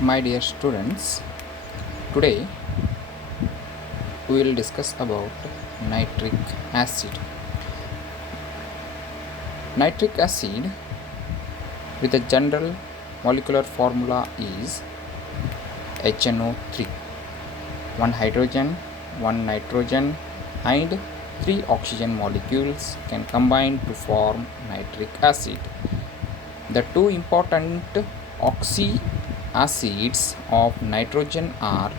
My dear students, today we will discuss about nitric acid. Nitric acid with a general molecular formula is HNO3. One hydrogen, one nitrogen and three oxygen molecules can combine to form nitric acid. The two important oxy acids of nitrogen are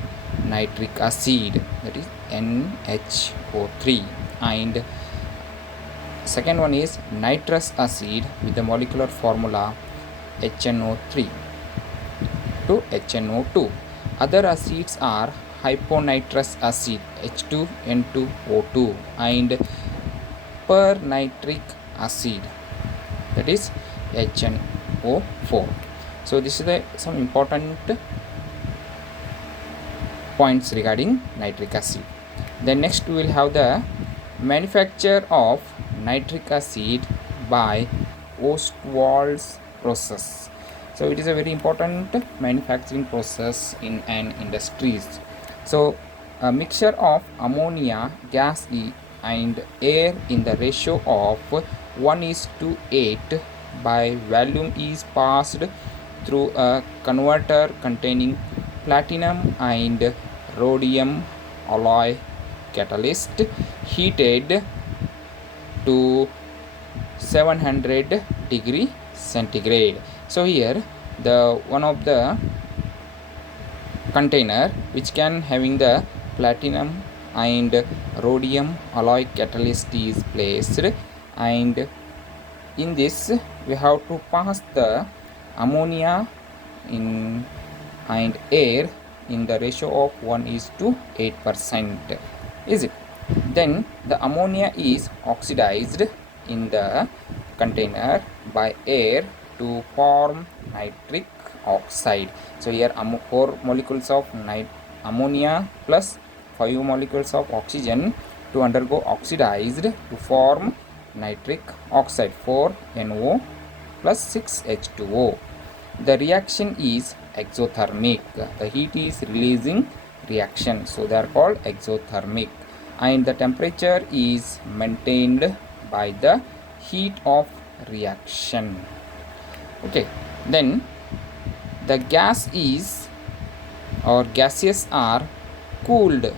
nitric acid, that is NHO3, and second one is nitrous acid with the molecular formula HNO3 to HNO2. Other acids are hyponitrous acid H2N2O2 and pernitric acid, that is HNO4. So this is some important points regarding nitric acid. Then next we will have the manufacture of nitric acid by Ostwald's process. So it is a very important manufacturing process in an industries. So a mixture of ammonia gas and air in the ratio of 1:8 by volume is passed through a converter containing platinum and rhodium alloy catalyst heated to 700 degree centigrade. So here the one of the container which can having the platinum and rhodium alloy catalyst is placed, and in this we have to pass the ammonia in and air in the ratio of 1:8%, is it? Then the ammonia is oxidized in the container by air to form nitric oxide. So here 4 molecules of ammonia plus 5 molecules of oxygen to undergo oxidized to form nitric oxide 4NO plus 6H2O. The reaction is exothermic. The heat is releasing reaction, so they are called exothermic, and the temperature is maintained by the heat of reaction. Okay, then the gas is or gases are cooled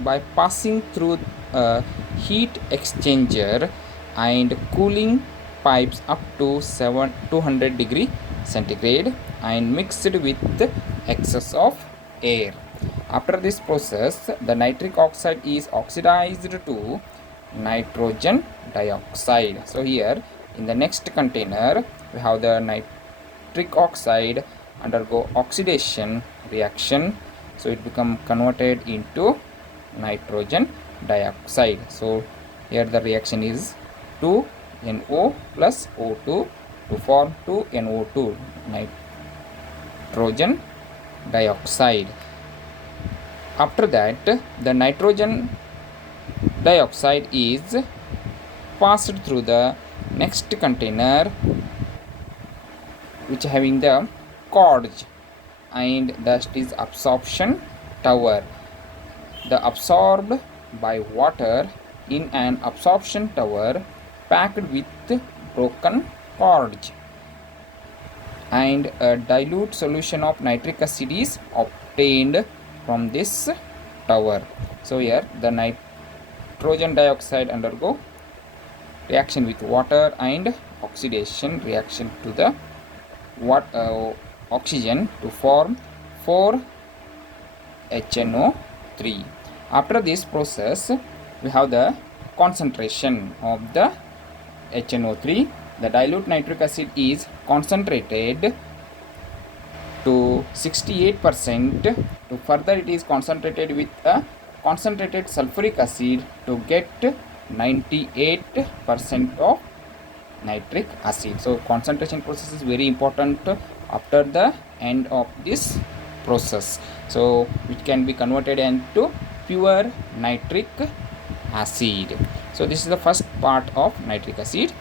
by passing through a heat exchanger and cooling pipes up to 200 degree centigrade and mixed with excess of air. After this process, the nitric oxide is oxidized to nitrogen dioxide. So here in the next container we have the nitric oxide undergo oxidation reaction, so it become converted into nitrogen dioxide. So here the reaction is 2NO plus O2 to form 2NO2 nitrogen dioxide. After that, the nitrogen dioxide is passed through the next container which having the cords, and that is absorption tower. The absorbed by water in an absorption tower packed with broken cords, and a dilute solution of nitric acid is obtained from this tower. So here the nitrogen dioxide undergo reaction with water and oxidation reaction to the oxygen to form 4HNO3. After this process, we have the concentration of the HNO3. The dilute nitric acid is concentrated to 68%. To further, it is concentrated with a concentrated sulfuric acid to get 98% of nitric acid. So concentration process is very important after the end of this process, so which can be converted into pure nitric acid. So this is the first part of nitric acid.